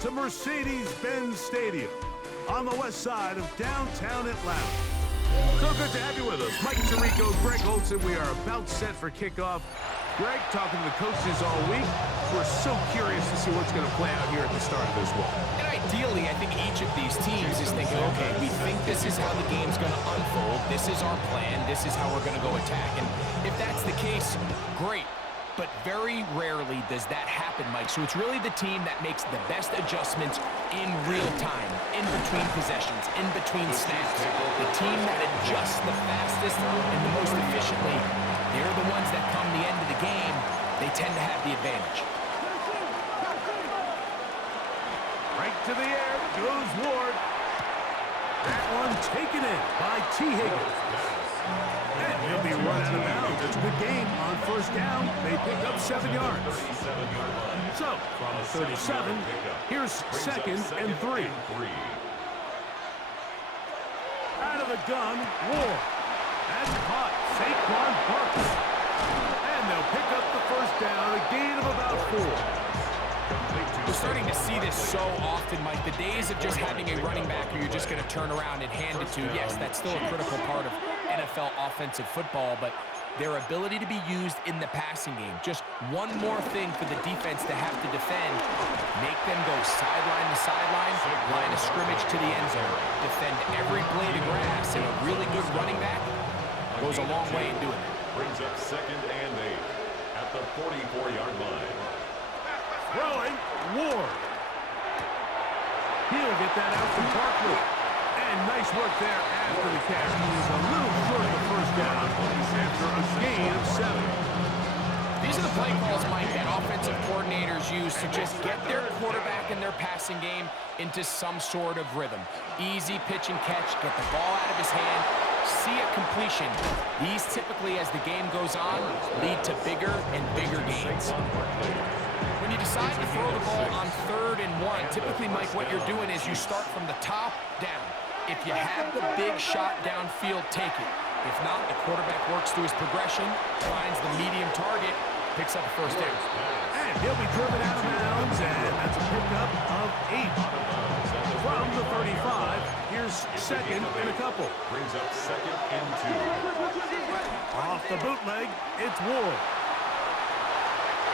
to Mercedes-Benz Stadium on the west side of downtown Atlanta. So good to have you with us. Mike Tirico, Greg Olson. We are about set for kickoff. Greg, talking to the coaches all week. We're so curious to see what's going to play out here at the start of this one. And ideally, I think each of these teams is thinking, okay, we think this is how the game's going to unfold. This is our plan. This is how we're going to go attack. And if that's the case, great. But very rarely does that happen, Mike. So it's really the team that makes the best adjustments in real time, in between possessions, in between snaps. The team that adjusts the fastest and the most efficiently, they're the ones that come the end of the game, they tend to have the advantage. Right to the air goes Ward. That one taken in by T. Higgins. And he'll be run out of bounds. It's a good game on first down. They pick up 7 yards. So, from 37, here's 2nd and 3. Out of the gun, Ward. That's caught. Saquon Barkley. And they'll pick up the first down, a gain of about 4. We're starting to see this so often, Mike. The days of just having a running back who you're just going to turn around and hand it to, yes, that's still a critical part of NFL offensive football, but their ability to be used in the passing game, just one more thing for the defense to have to defend, make them go sideline to sideline, line of scrimmage to the end zone, defend every blade of grass, and a really good running back goes a long way in doing that. Brings up 2nd and 8 at the 44-yard line. Throwing, Ward. He'll get that out to Barkley. And nice work there after the catch. He's a little short of the first down after a gain of 7. These are the play calls, Mike, that offensive coordinators use to just get their quarterback and their passing game into some sort of rhythm. Easy pitch and catch, get the ball out of his hand, see a completion. These typically, as the game goes on, lead to bigger and bigger gains. When you decide to throw the ball on 3rd and 1, typically, Mike, what you're doing is you start from the top down. If you have the big shot downfield, take it. If not, the quarterback works through his progression, finds the medium target, picks up a first down. And he'll be driven out of bounds, and that's a pickup of 8. From the 35, here's 2nd and a couple. Brings up 2nd and 2. Off the bootleg, it's Ward.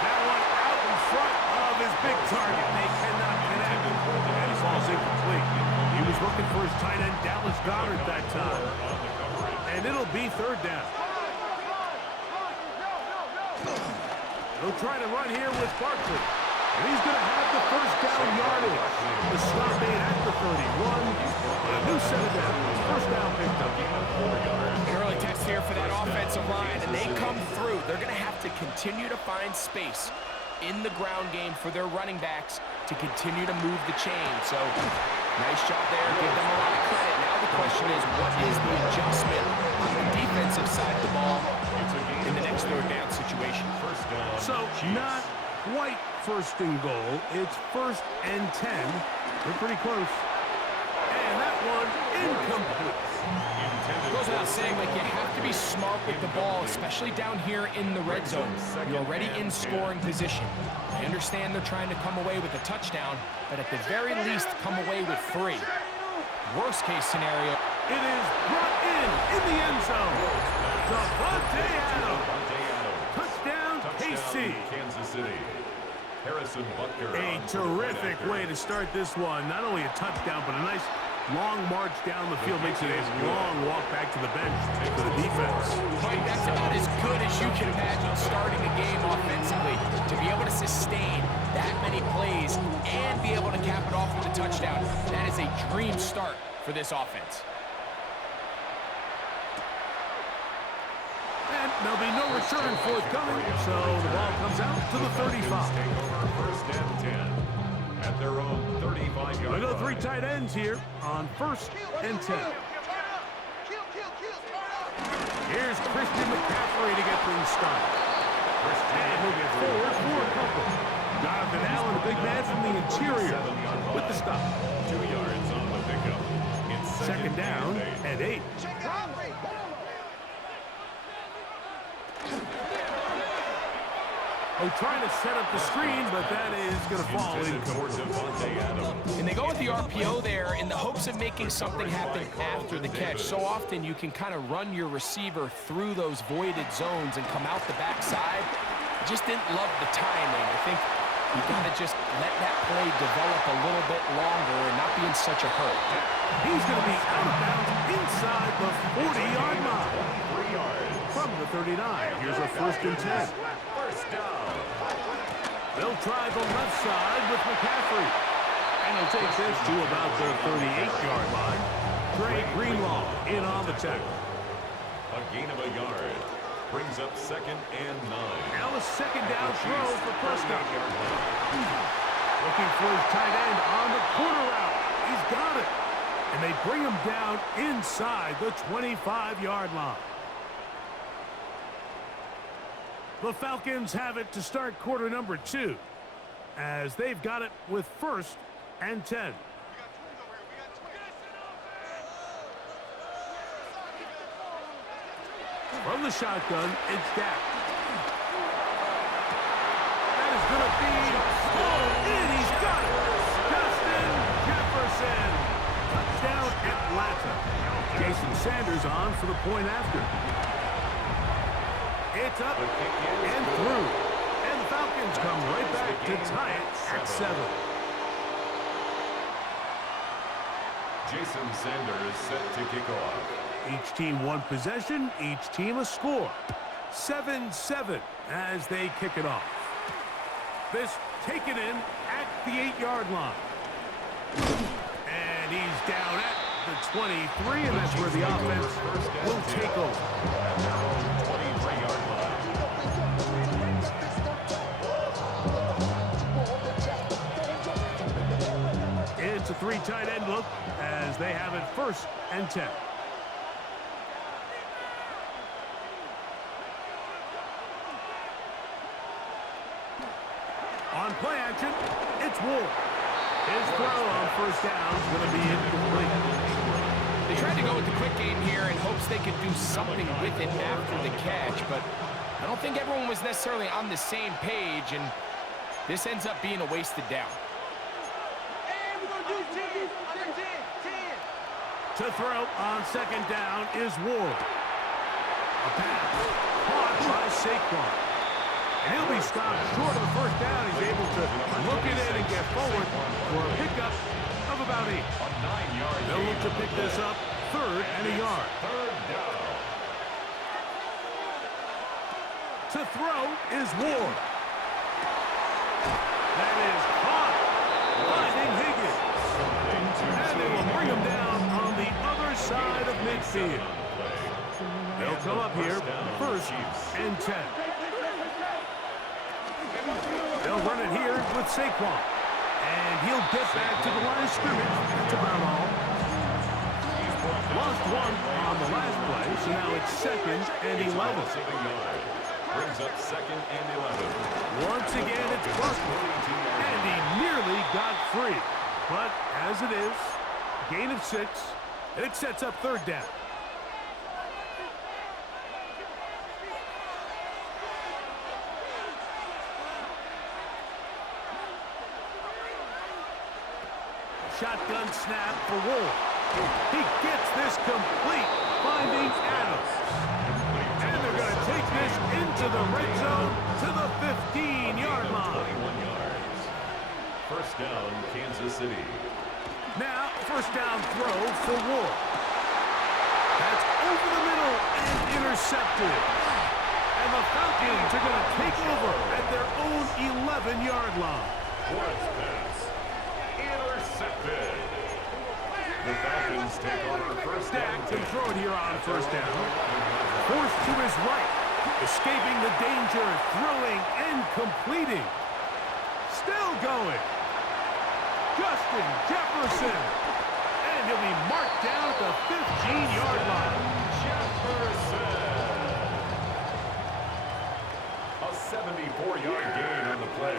That one out in front of his big target. They cannot connect. And he falls incomplete. He was looking for his tight end, Dallas Goedert, that time. And it'll be 3rd down. He'll try to run here with Barkley. And he's going to have the first down yardage. The stop made at the 31. A new set of downs. First down picked up. An early test here for that offensive line, and they come through. They're going to have to continue to find space in the ground game for their running backs to continue to move the chain. So, nice job there. Give them a lot of credit. Now the question is, what is the adjustment on the defensive side of the ball in the next 3rd down situation? So, not quite 1st and goal. It's 1st and 10. They're pretty close. And that one incomplete. Goes without saying, like, you have to be smart with the ball, especially down here in the red zone. You're already in scoring position. I understand they're trying to come away with a touchdown, but at the very least, come away with 3. Worst case scenario. It is brought in the end zone. Davante Adams. Touchdown, KC. Kansas City. Harrison Butker. A terrific way to start this one. Not only a touchdown, but a nice long march down the field. Makes it a long walk back to the bench for the defense. Mike, that's about as good as you can imagine starting a game offensively. To be able to sustain that many plays and be able to cap it off with a touchdown, that is a dream start for this offense. And there'll be no return forthcoming, so the ball comes out to the 35. Take over 1st and 10 at their own 35-yard line. We go 3 tight ends here on 1st and 10. Here's Christian McCaffrey to get things started. And he'll get forward for a couple. Jonathan Allen, a big man from the interior, with the stop. 2 yards on the pickup. It's 2nd down and 8. Oh, trying to set up the screen, but that is going to fall incomplete. the RPO there in the hopes of making something happen after the catch. So often you can kind of run your receiver through those voided zones and come out the backside. Just didn't love the timing. I think you got to just let that play develop a little bit longer and not be in such a hurry. He's going to be out of bounds inside the 40-yard line. 3 yards. From the 39, here's a 1st and 10. First down. They'll try the left side with McCaffrey. And he'll take this to about the 38-yard line. Greg Greenlaw in on the tackle. A gain of a yard. Brings up 2nd and 9. Now a 2nd down throw for Prescott. Looking for his tight end on the corner route. He's got it. And they bring him down inside the 25-yard line. The Falcons have it to start quarter number 2, as they've got it with 1st and 10. From the shotgun, it's Dak. That is going to be pulled in. He's got it. Justin Jefferson. Touchdown, Atlanta. Jason Sanders on for the point after. It's up and through. And the Falcons come right back to tie it at 7. Jason Sanders set to kick off. Each team one possession, each team a score. 7-7 as they kick it off. This taken in at the 8-yard line. And he's down at the 23, and that's where the offense will take over. At their own 23-yard line. It's a 3 tight end look as they have it 1st and 10. On play action, it's Ward. His throw on 1st down is going to be incomplete. They tried to go with the quick game here in hopes they could do something with it after the catch, but I don't think everyone was necessarily on the same page, and this ends up being a wasted down. Hey, we're going to do 10. Under 10. 10. To throw on 2nd down is Ward. A pass caught by Saquon. And he'll be stopped short of 1st down. He's able to look it in and get forward for a pickup of about 8. They'll look to pick this up 3rd and a yard. 3rd down. To throw is Ward. That is caught. Finding Higgins. And they will bring him down on the other side of midfield. They'll come up here 1st and 10. They'll run it here with Saquon. And he'll get back to the line of scrimmage. That's about all. Lost 1 on the last play, so now it's 2nd and 11. Brings up 2nd and 11. Once again, it's Buckner. And he nearly got free. But as it is, gain of 6, and it sets up 3rd down. Shotgun snap for Ward. He gets this complete, finding Adams. And they're going to take this into the red zone to the 15-yard line. 21 yards. 1st down, Kansas City. Now, 1st down throw for Ward. That's over the middle and intercepted. And the Falcons are going to take over at their own 11-yard line. Ward's pass. Intercepted. The Falcons take over 1st down. Dak can throw it here on 1st down. Forced to his right. Escaping the danger, throwing and completing. Still going. Justin Jefferson. And he'll be marked down at the 15-yard line. Jefferson. A 74-yard gain on the play.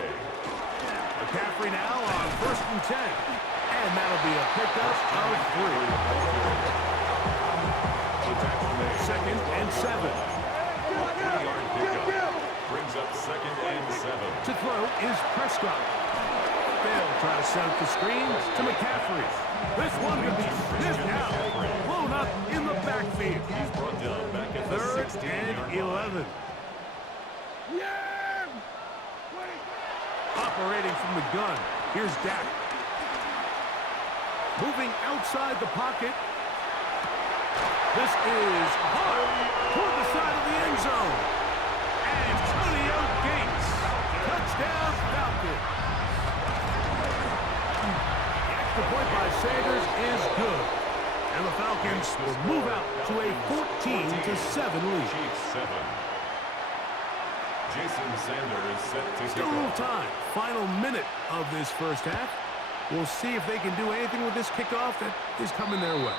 McCaffrey now on 1st and 10. And that'll be a pickup of 3. 2nd and 7. 3-yard pickup. Brings up 2nd and 7. To throw is Prescott. They'll try to set up the screen to McCaffrey. This one could be sniffed out. Blown up in the backfield. He's brought down back at the 3rd 16 and yard 11. Operating from the gun. Here's Dak. Moving outside the pocket. This is hard toward the side of the end zone. Antonio Gates. Touchdown Falcons. The extra point by Sanders is good. And the Falcons will move out to a 14-7 lead. Chiefs 7. Jason Sanders set to Still a kick little off. time. Final minute of this first half. We'll see if they can do anything with this kickoff that is coming their way.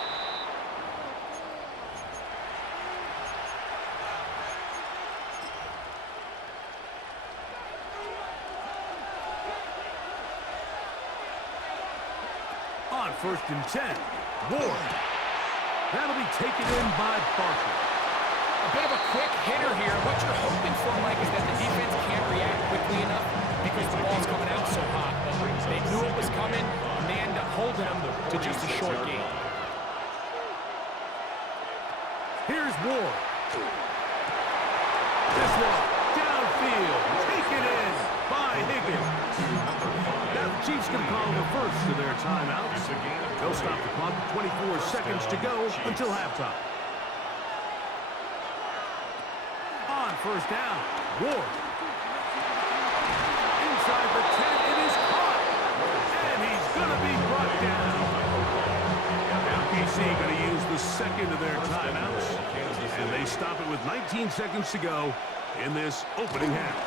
On 1st and 10, Ward. That'll be taken in by Barker. A bit of a quick hitter here. What you're hoping for, Mike, is that the defense can't react quickly enough because the ball's coming out so hot. But they knew it was coming, and they end up holding them to just a short gain. Here's Ward. This one, downfield, taken in by Higgins. Now the Chiefs can call the first of their timeouts. They'll stop the clock with 24 seconds to go until halftime. On 1st down, Ward. Inside the 10, it is caught. And he's going to be brought down. Now KC going to use the second of their timeouts. And they stop it with 19 seconds to go in this opening half.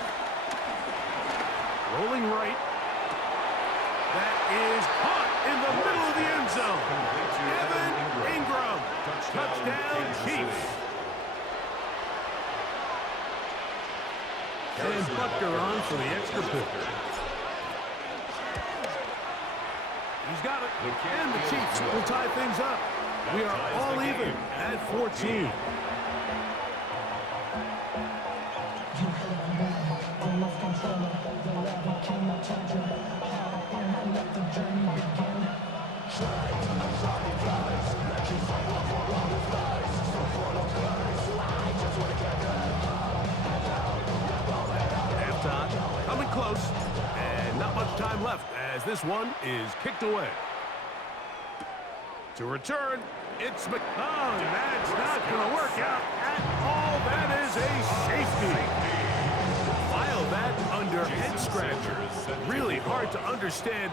Rolling right. That is caught in the middle of the end zone. Evan Ingram. Touchdown, Chiefs. And Butker on for the extra point. He's got it. And the Chiefs will tie things up. We are all even at 14. Halftime coming close, and not much time left as this one is kicked away. To return, it's McCown. That's not going to work out at all. That is a safety. File that under head scratcher. Really hard to understand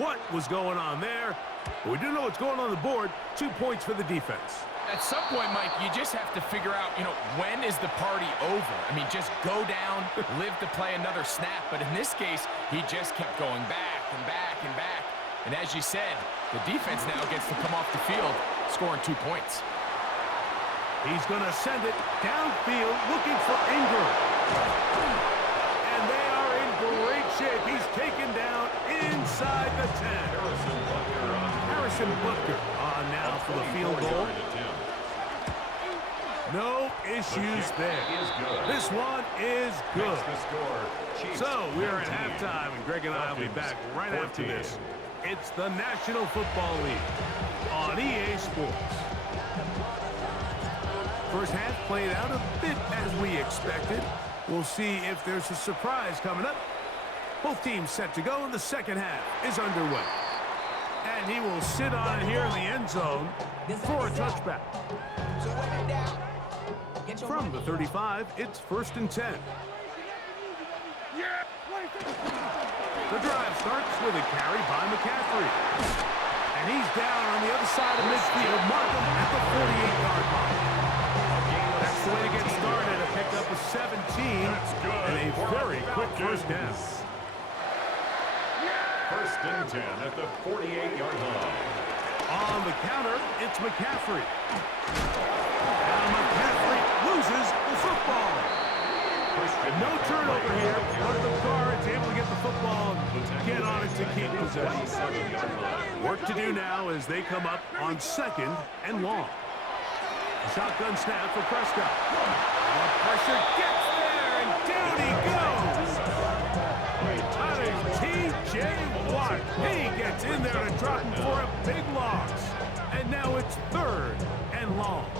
what was going on there. But we do know what's going on the board. 2 points for the defense. At some point, Mike, you just have to figure out, when is the party over? I mean, just go down, live to play another snap. But in this case, he just kept going back and back and back. And as you said, the defense now gets to come off the field, scoring 2 points. He's going to send it downfield, looking for Ingram. And they are in great shape. He's taken down inside the 10. Harrison Butker on now for the field goal. No issues there. This one is good. So we are at halftime, and Greg and I will be back right after this. It's the National Football League on EA Sports. First half played out a bit as we expected. We'll see if there's a surprise coming up. Both teams set to go, and the second half is underway. And he will sit on here in the end zone for a touchback. From the 35, it's 1st and 10. The drive starts with a carry by McCaffrey. And he's down on the other side of midfield, marking at the 48-yard line. That's the way to get started, a pickup of 17 and a very quick first down. 1st and 10 at the 48-yard line. On the counter, it's McCaffrey. Now McCaffrey loses the football. And no turnover here. One of the guards able to get the football and get on it to keep possession. Work to do now as they come up on 2nd and long. A shotgun snap for Prescott. The pressure gets there, and down he goes. T.J. Watt. dropping for a big loss. And now it's 3rd and long.